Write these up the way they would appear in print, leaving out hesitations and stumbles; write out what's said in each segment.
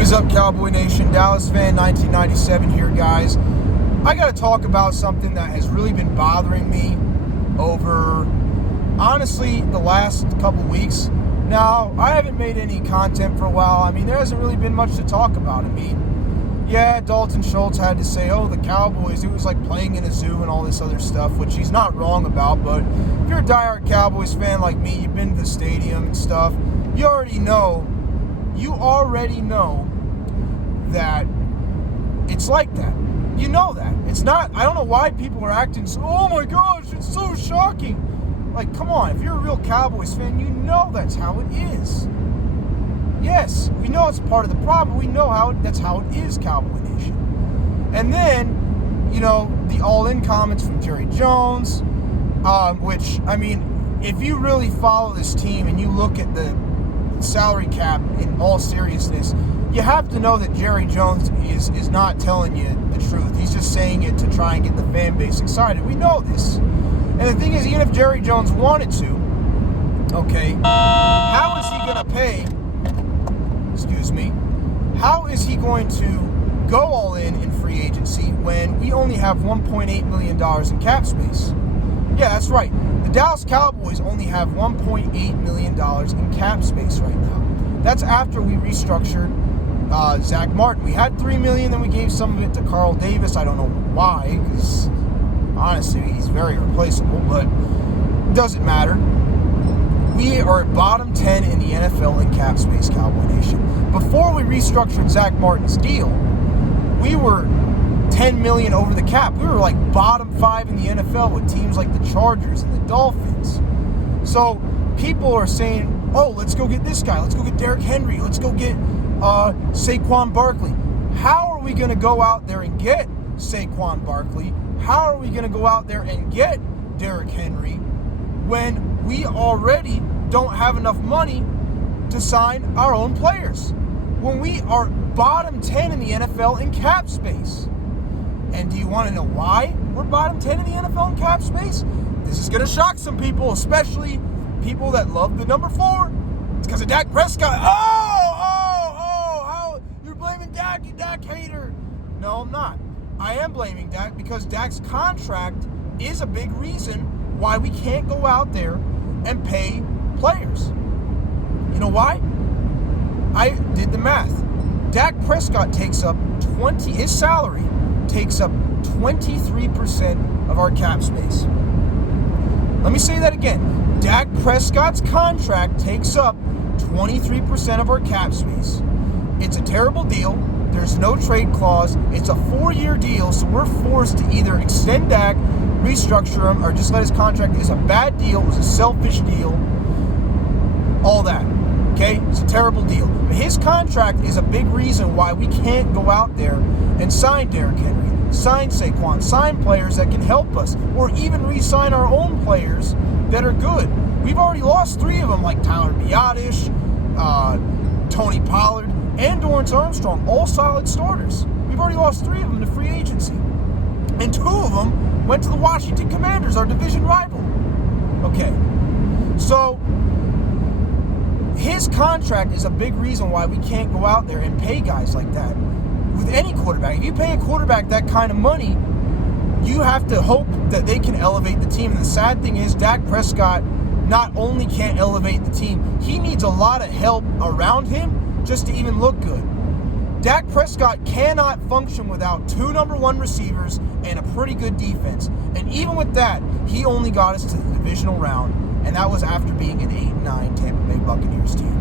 What is up, Cowboy Nation? Dallas fan 1997 here, guys. I got to talk about something that has really been bothering me over, honestly, the last couple weeks. Now, I haven't made any content for a while. I mean, there hasn't really been much to talk about. I mean, yeah, Dalton Schultz had to say, oh, the Cowboys, it was like playing in a zoo and all this other stuff, which he's not wrong about. But if you're a diehard Cowboys fan like me, you've been to the stadium and stuff, you already know that it's like that. You know that. It's not, I don't know why people are acting so, oh my gosh, it's so shocking. Like, come on, if you're a real Cowboys fan, you know that's how it is. Yes, we know it's part of the problem. We know that's how it is, Cowboy Nation. And then, you know, the all-in comments from Jerry Jones, which, I mean, if you really follow this team and you look at the salary cap in all seriousness, you have to know that Jerry Jones is not telling you the truth. He's just saying it to try and get the fan base excited. We know this. And the thing is, even if Jerry Jones wanted to, okay, how is he going to pay, how is he going to go all in free agency when we only have $1.8 million in cap space? Yeah, that's right. The Dallas Cowboys only have $1.8 million in cap space right now. That's after we restructured Zach Martin. We had $3 million, then we gave some of it to Carl Davis. I don't know why, because honestly, he's very replaceable, but it doesn't matter. We are at bottom 10 in the NFL in cap space, Cowboy Nation. Before we restructured Zach Martin's deal, we were $10 million over the cap. We were like bottom 5 in the NFL with teams like the Chargers and the Dolphins. So people are saying, oh, let's go get this guy. Let's go get Derrick Henry. Let's go get Saquon Barkley. How are we going to go out there and get Saquon Barkley? How are we going to go out there and get Derrick Henry when we already don't have enough money to sign our own players? When we are bottom 10 in the NFL in cap space. And do you want to know why we're bottom 10 in the NFL in cap space? This is going to shock some people, especially people that love the number 4. It's because of Dak Prescott. How you're blaming Dak, you Dak hater. No, I'm not. I am blaming Dak because Dak's contract is a big reason why we can't go out there and pay players. You know why? I did the math. Dak Prescott takes up his salary takes up 23% of our cap space. Let me say that again. Dak Prescott's contract takes up 23% of our cap space. It's a terrible deal. There's no trade clause. It's a 4-year deal, so we're forced to either extend Dak, restructure him, or just let his contract. It's a bad deal. It was a selfish deal. All that. Okay? It's a terrible deal. But his contract is a big reason why we can't go out there and sign Derrick Henry, sign Saquon, sign players that can help us, or even re-sign our own players that are good. We've already lost 3 of them, like Tyler Biadasz, Tony Pollard, and Dorrance Armstrong, all solid starters. We've already lost 3 of them to free agency. And 2 of them went to the Washington Commanders, our division rival. Okay, so his contract is a big reason why we can't go out there and pay guys like that. With any quarterback, if you pay a quarterback that kind of money, you have to hope that they can elevate the team. And the sad thing is, Dak Prescott not only can't elevate the team, he needs a lot of help around him just to even look good. Dak Prescott cannot function without 2 number 1 receivers and a pretty good defense. And even with that, he only got us to the divisional round, and that was after being an 8-9 Tampa Bay Buccaneers team.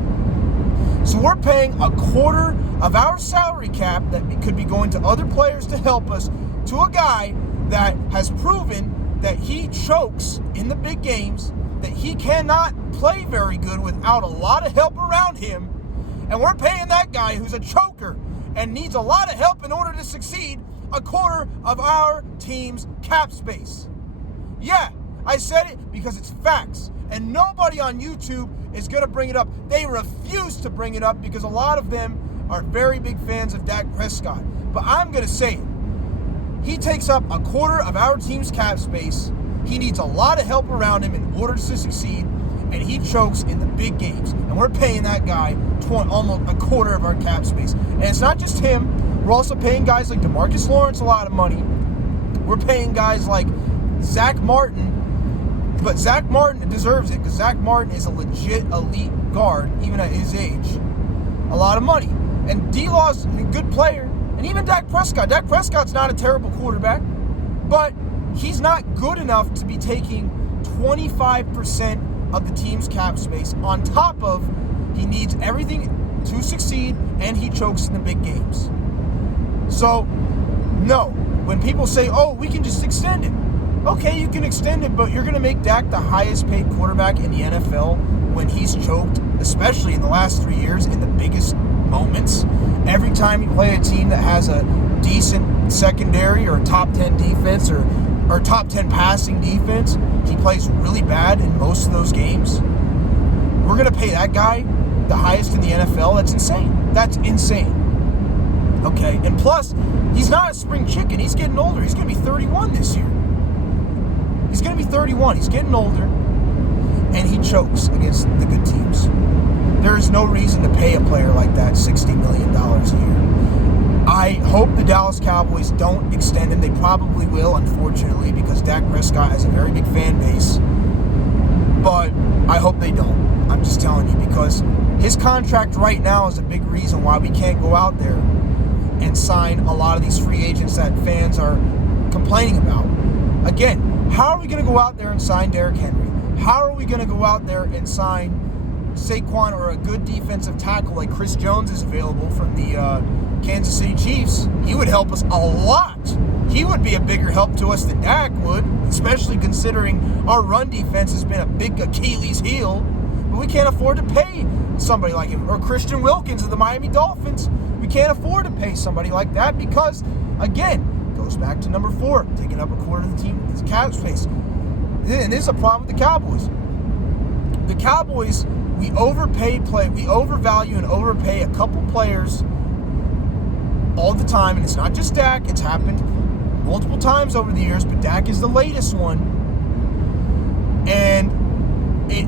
So we're paying a quarter of our salary cap that could be going to other players to help us to a guy that has proven that he chokes in the big games, that he cannot play very good without a lot of help around him. And we're paying that guy who's a choker and needs a lot of help in order to succeed a quarter of our team's cap space. Yeah, I said it because it's facts. And nobody on YouTube is going to bring it up. They refuse to bring it up because a lot of them are very big fans of Dak Prescott. But I'm going to say it. He takes up a quarter of our team's cap space. He needs a lot of help around him in order to succeed. and he chokes in the big games. And we're paying that guy almost a quarter of our cap space. And it's not just him. We're also paying guys like DeMarcus Lawrence a lot of money. We're paying guys like Zach Martin. But Zach Martin deserves it because Zach Martin is a legit elite guard, even at his age. A lot of money. And D-Law's a good player. And even Dak Prescott. Dak Prescott's not a terrible quarterback. But he's not good enough to be taking 25% of the team's cap space. On top of, he needs everything to succeed, and he chokes in the big games. So, no. When people say, oh, we can just extend it. Okay, you can extend it, but you're going to make Dak the highest paid quarterback in the NFL when he's choked, especially in the last 3 years, in the biggest moments. Every time you play a team that has a decent secondary or a top 10 defense or top 10 passing defense, he plays really bad in most of those games. We're going to pay that guy the highest in the NFL? That's insane. That's insane. Okay, and plus, he's not a spring chicken. He's getting older. He's going to be 31 this year. He's going to be 31. He's getting older, and he chokes against the good teams. There is no reason to pay a player like that $60 million a year. I hope the Dallas Cowboys don't extend him. They probably will, unfortunately, because Dak Prescott has a very big fan base. But I hope they don't. I'm just telling you, because his contract right now is a big reason why we can't go out there and sign a lot of these free agents that fans are complaining about. Again, how are we going to go out there and sign Derrick Henry? How are we going to go out there and sign Saquon or a good defensive tackle like Chris Jones is available from the Kansas City Chiefs? He would help us a lot. He would be a bigger help to us than Dak would, especially considering our run defense has been a big Achilles heel. But we can't afford to pay somebody like him. Or Christian Wilkins of the Miami Dolphins. We can't afford to pay somebody like that because, again, goes back to number 4, taking up a quarter of the team's cap space. And this is a problem with the Cowboys. The Cowboys, we overvalue and overpay a couple players all the time, and it's not just Dak. It's happened multiple times over the years, but Dak is the latest one. And it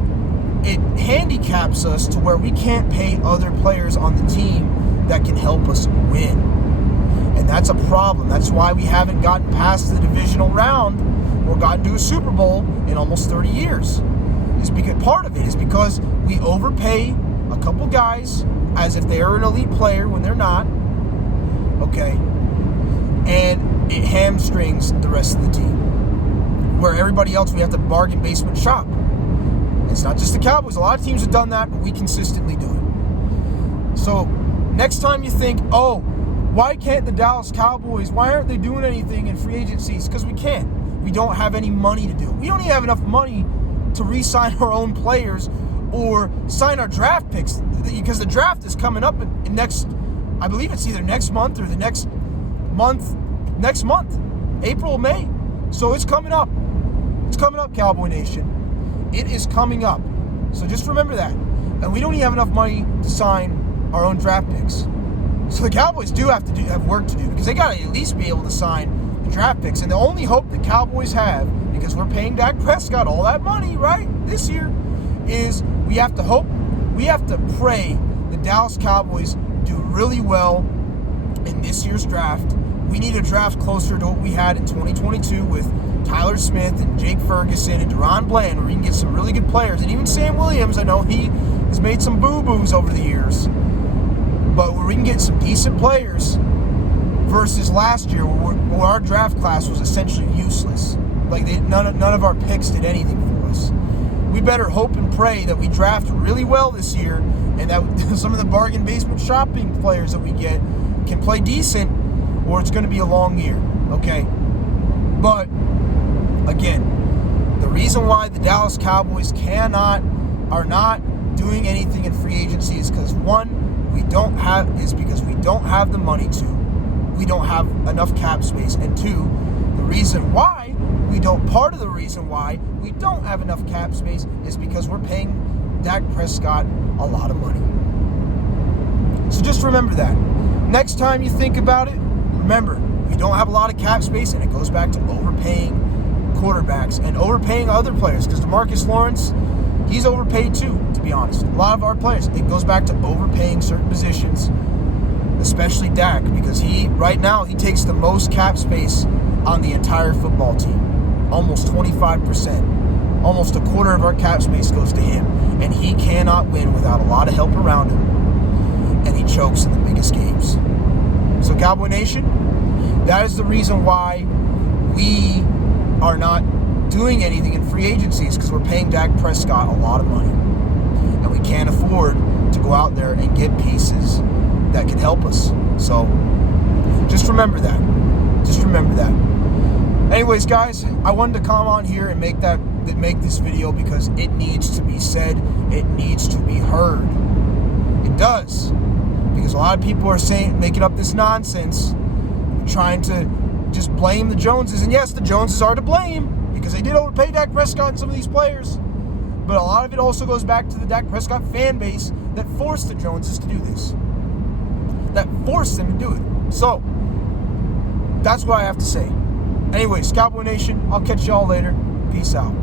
handicaps us to where we can't pay other players on the team that can help us win. And that's a problem. That's why we haven't gotten past the divisional round or gotten to a Super Bowl in almost 30 years. Part of it is because we overpay a couple guys as if they are an elite player when they're not. Okay. And it hamstrings the rest of the team. Where everybody else, we have to bargain basement shop. It's not just the Cowboys. A lot of teams have done that, but we consistently do it. So next time you think, oh, why can't the Dallas Cowboys, why aren't they doing anything in free agencies? Because we can't. We don't have any money to do it. We don't even have enough money to re-sign our own players or sign our draft picks, because the draft is coming up in next, I believe it's either next month or the next month, April, May. So it's coming up. It's coming up, Cowboy Nation. It is coming up. So just remember that. And we don't even have enough money to sign our own draft picks. So the Cowboys do have work to do, because they got to at least be able to sign the draft picks. And the only hope the Cowboys have, because we're paying Dak Prescott all that money, right, this year, is we have to pray the Dallas Cowboys do really well in this year's draft. We need a draft closer to what we had in 2022 with Tyler Smith and Jake Ferguson and Deron Bland, where we can get some really good players. And even Sam Williams, I know he has made some boo-boos over the years. But where we can get some decent players versus last year where our draft class was essentially useless. Like none of our picks did anything for us. We better hope and pray that we draft really well this year and that some of the bargain basement shopping players that we get can play decent, or it's going to be a long year, okay? But, again, the reason why the Dallas Cowboys are not doing anything in free agency is because, one, because we don't have the money to. We don't have enough cap space. And two, part of the reason why we don't have enough cap space is because we're paying Dak Prescott a lot of money. So just remember that. Next time you think about it, remember, we don't have a lot of cap space, and it goes back to overpaying quarterbacks and overpaying other players, because DeMarcus Lawrence, he's overpaid too, to be honest. A lot of our players, it goes back to overpaying certain positions, especially Dak, because right now he takes the most cap space on the entire football team, almost 25%. Almost a quarter of our cap space goes to him, and he cannot win without a lot of help around him, and he chokes in the biggest games. So Cowboy Nation, that is the reason why we are not doing anything in free agency, is because we're paying Dak Prescott a lot of money, and we can't afford to go out there and get pieces that can help us. So just remember that. Just remember that. Anyways, guys, I wanted to come on here and make this video because it needs to be said. It needs to be heard. It does. Because a lot of people are making up this nonsense, trying to just blame the Joneses. And yes, the Joneses are to blame because they did overpay Dak Prescott and some of these players. But a lot of it also goes back to the Dak Prescott fan base that forced the Joneses to do this. That forced them to do it. So, that's what I have to say. Anyways, Cowboy Nation, I'll catch y'all later. Peace out.